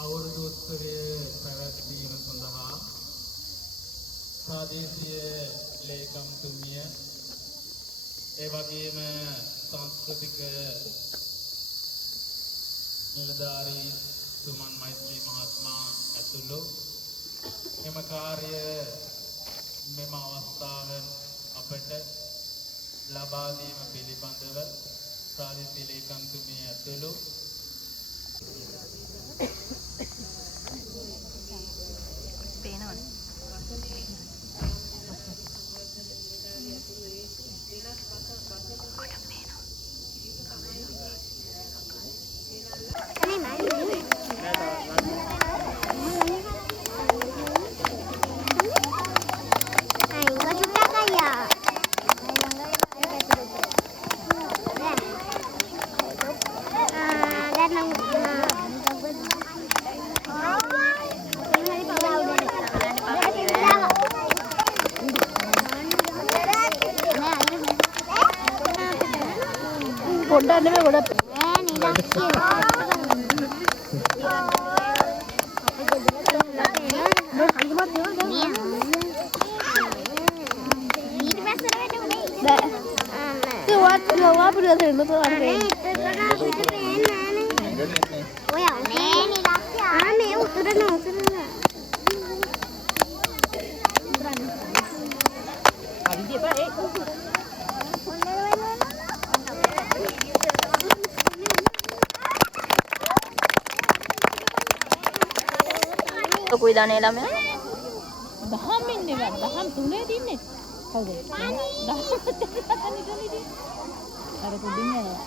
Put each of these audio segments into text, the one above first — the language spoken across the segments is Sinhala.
අවුරුදු උත්සවය පැවැත්වීම සඳහා ප්‍රාදේශීය ලේකම්තුමිය ඒ වගේම සංස්කෘතික නිලධාරී සුමන් මෛත්‍රී මහත්මයා ඇතුළු එම කාර්ය මෙම අවස්ථාවෙන් අපට ලබා දීම පිළිබඳව ප්‍රාදේශීය ලේකම්තුමිය ඇතුළු कोई दाने lamanya දහම් ඉන්නේ වත් දහම් තුනේ දින්නේ කවුද දහම් අර පුඩින් යනවා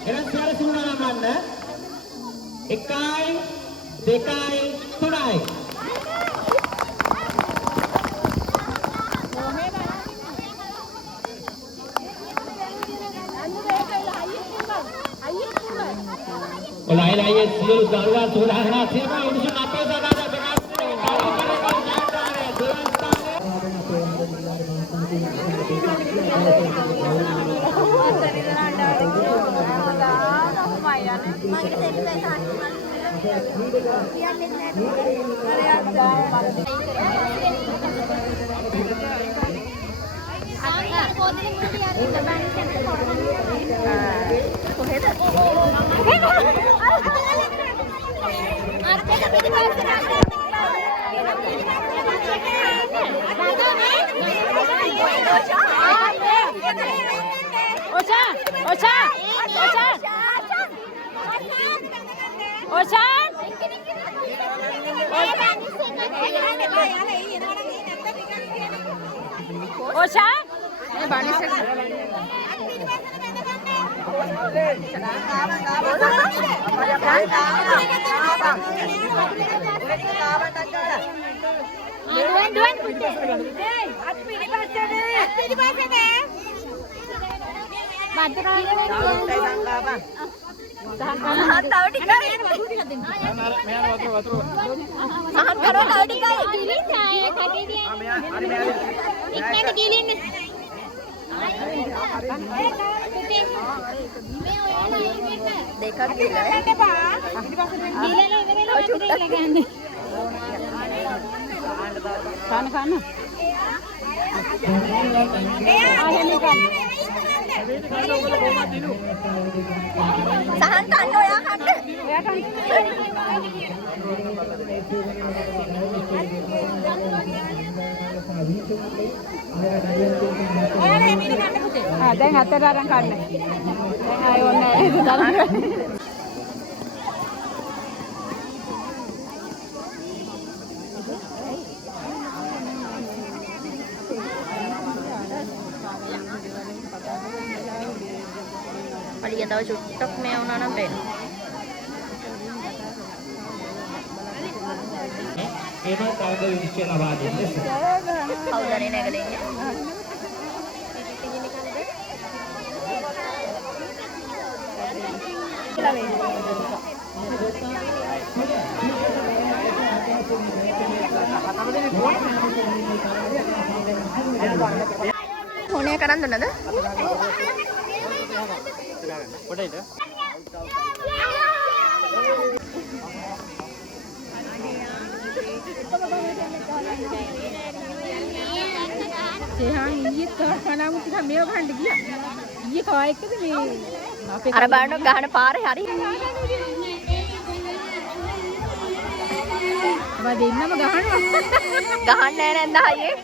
එහෙනම් සියලු සූදානම් වන්න 1යි 2යි 3යි Oleh ayat siul garuda sudah nasib ini apa saja දැන් අතට අරන් කන්න. දැන් ආයෙ ඕනේ ඒක තරම් ගන්න. Paling tahu cukup meo nanam pen. Emang kau dah bisa lawat ini. Kau dari negerinya. Hone karan dunnada? ජෙහාන් ඊයේ කනවා මුත් ඉතින් මේව ගහන්න ගියා. ඊයේ කවා එක්කද මේ අපේ අර බලන්න ගහන පාරේ හරි. ඔබ දෙන්නම ගහනවා. ගහන්නේ නැහැ නේද අයියේ?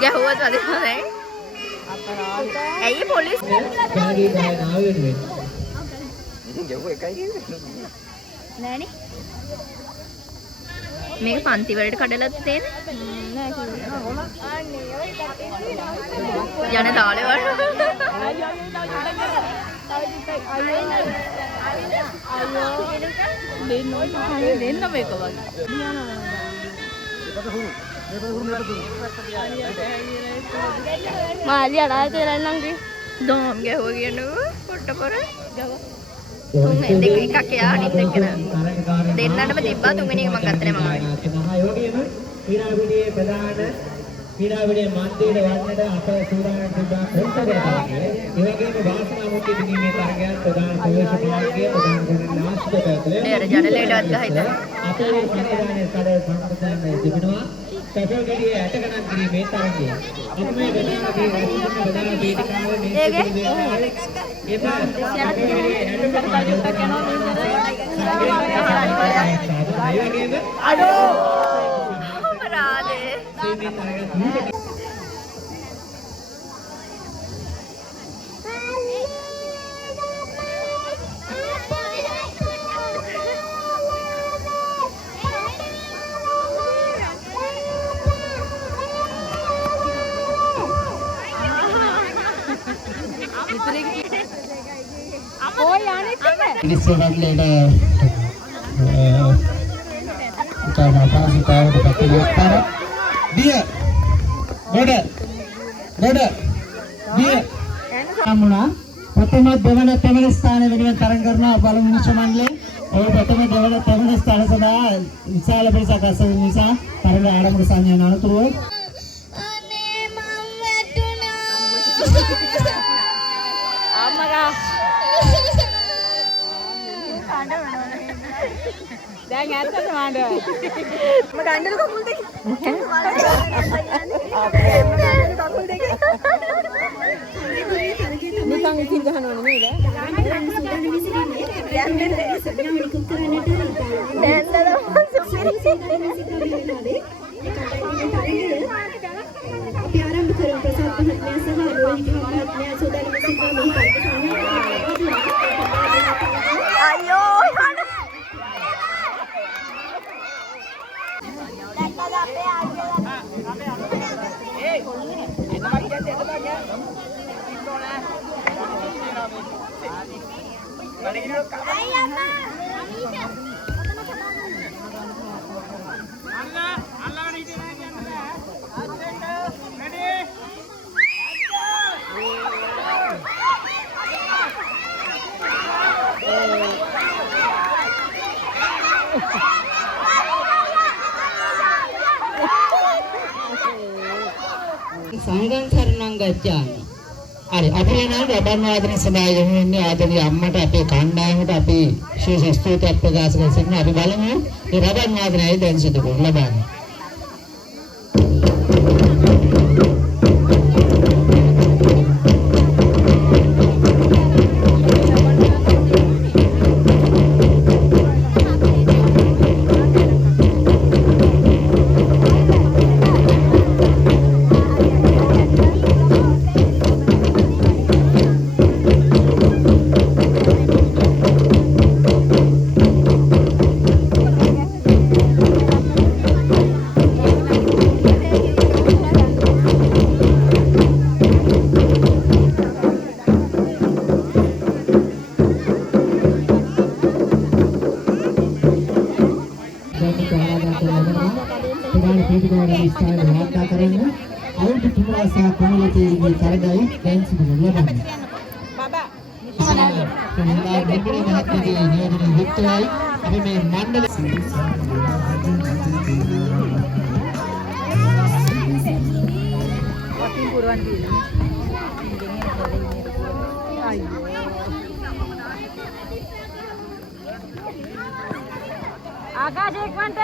ගැහුවත් වැඩේ ඇයි පොලිස් ගාඩිය ගාන ආවෙන්නේ නෑනේ මේක පන්ති වලට කඩලා තියෙන්නේ යන දාලේ වල දෙන්න මේක වගේ මාලි අඩා තේරෙන්න නංගි දොම් ගැහුවා කියනකො පොට්ටපොර තුන් දෙක එකක් යා අනිත් එක දෙන්නටම තිබ්බා තුන්වෙනි එක මම ගත්තේ නැහැ මම. ඒ වගේම ක්‍රීඩාවිඩියේ ප්‍රධාන ක්‍රීඩාවිඩියේ මන්දිරේ වන්නට අප සූදානම් තිබ්බා ප්‍රොන්සර්යතාවගේ. ඒ වගේම වාසනා මුක්ති දිනීමේ තරගයන් ප්‍රධාන ප්‍රවේශ මාර්ගයේ ප්‍රධාන කරන ආශ්‍රිත පැතුලේ. නේද ජනලේටවත් ගහයිද? අපේ සංවිධානයේ කඩේ සම්ප්‍රදායන් තිබෙනවා. සැකල් ගඩියේ 60 ගණන් කිරීමේ තරගය. අපි මේ ප්‍රධාන වේදිකාවේ මේ ඉස්සරහට අපහසුතාවයට පත්වන දිය ගොඩ දිය සම්මුණා ප්‍රථම දෙවන තෙවන ස්ථාන වෙනුවෙන් තරඟ කරනවා බලමු මිනිස් මණ්ඩලය. ඔය ප්‍රථම දෙවන තෙවන ස්ථාන සඳහා විශාල පිරිසක් අසු නිසා තරඟ ආරම්භ සංඥා අනතුරුව දැන් ඇත්තටම ආඩව මම ගන්නලු කකුල් දෙක නිකන් ඉතින් ගහනවනේ නේද? අපි ආරම්භ කරමු ප්‍රසාද් මහත්මයා සහ රෝහිත මහත්මයා සෝදානම සිතා අයියෝ සංගම් සරණං ගච්ඡාමි. හරි අපි නම් රබන් වාදන සමාජයෙන් ඉන්නේ ආදරණීය අම්මට අපේ කණ්ඩායමට අපි විශේෂ ස්තුතියක් ප්‍රකාශ කරනවා. අපි බලමු මේ රබන් වාදනයයි දැන් සිදු කරලා බලන්න. ප්‍රධාන පීඨිකාවේ විස්තරය වාර්තා කරන්න අවුරුදු 3 සහ කුමලතේගේ තරගයි දැන් සිදු ලබන්නේ. බබා කොහොමද දෙන්නේ මහත්මයාගේ නියෝජනය යුක්තයි අපි මේ මණ්ඩලය වටින් පුරවන් කියලා. අයියෝ. ආකාශ එක්වන්ට.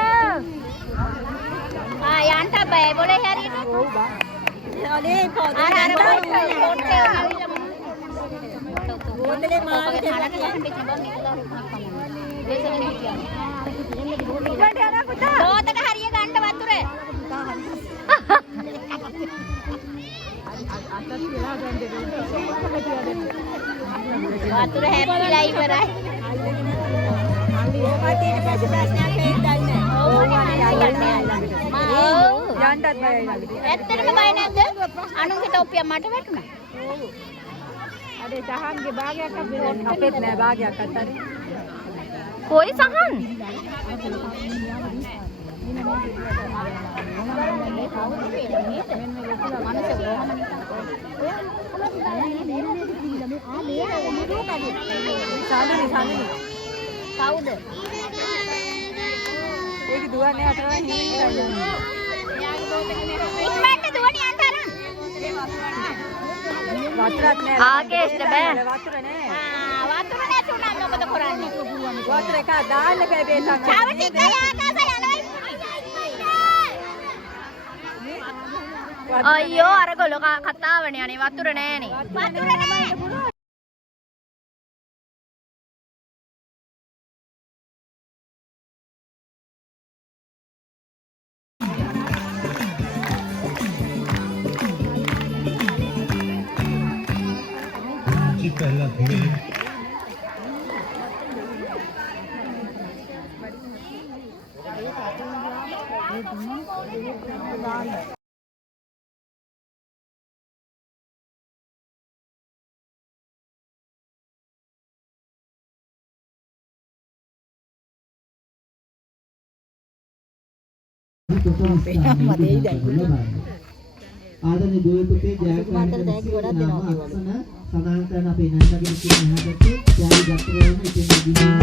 යන්ට බය බොලේ හරියට. ඔව් බා. අනේ අර පොට්ටේ බෝතලේ මාළේ තාලට යන්න තිබුණා නිකලා බෝතට හරිය ගන්න වතුර. වතුර හැප්පිලා ඉවරයි. ඕකට ඊට පස්සේ ප්‍රශ්නයක් හේතුන්නේ නැහැ. යන්නත් බයයි ළඟට. ඇත්තටම බය නැද්ද? අනුන්ගේ තොප්පිය මට වැටුණා. අර සහන්ගේ භාගයක් අපේත් නෑ භාගයක් අත්තරේ. කොයි සහන්? සාඳුනි කවුද? ඒක දුවන්නේ අතරම හිමින් ඉක්මනට දුවන්නේ අන්තරන්. වතුරක් නෑ. ආකේෂ්ට බෑ. වතුර නෑ. වතුර නැතුණා මොකද කරන්නේ? වතුර එක දාන්න බෑ බේසක්. චාව ටික ආකාශය යනවා. අයියෝ අර ගොල්ලෝ කතාවනේ අනේ වතුර නෑනේ. වතුර නෑ. पहला धीरे ආදරණීය දුවේ පුතේ ජයග්‍රහණය සඳහන් කරන අපේ නන්දගේ කියන එහාට ත්‍යාග ගත කරන ඉතින්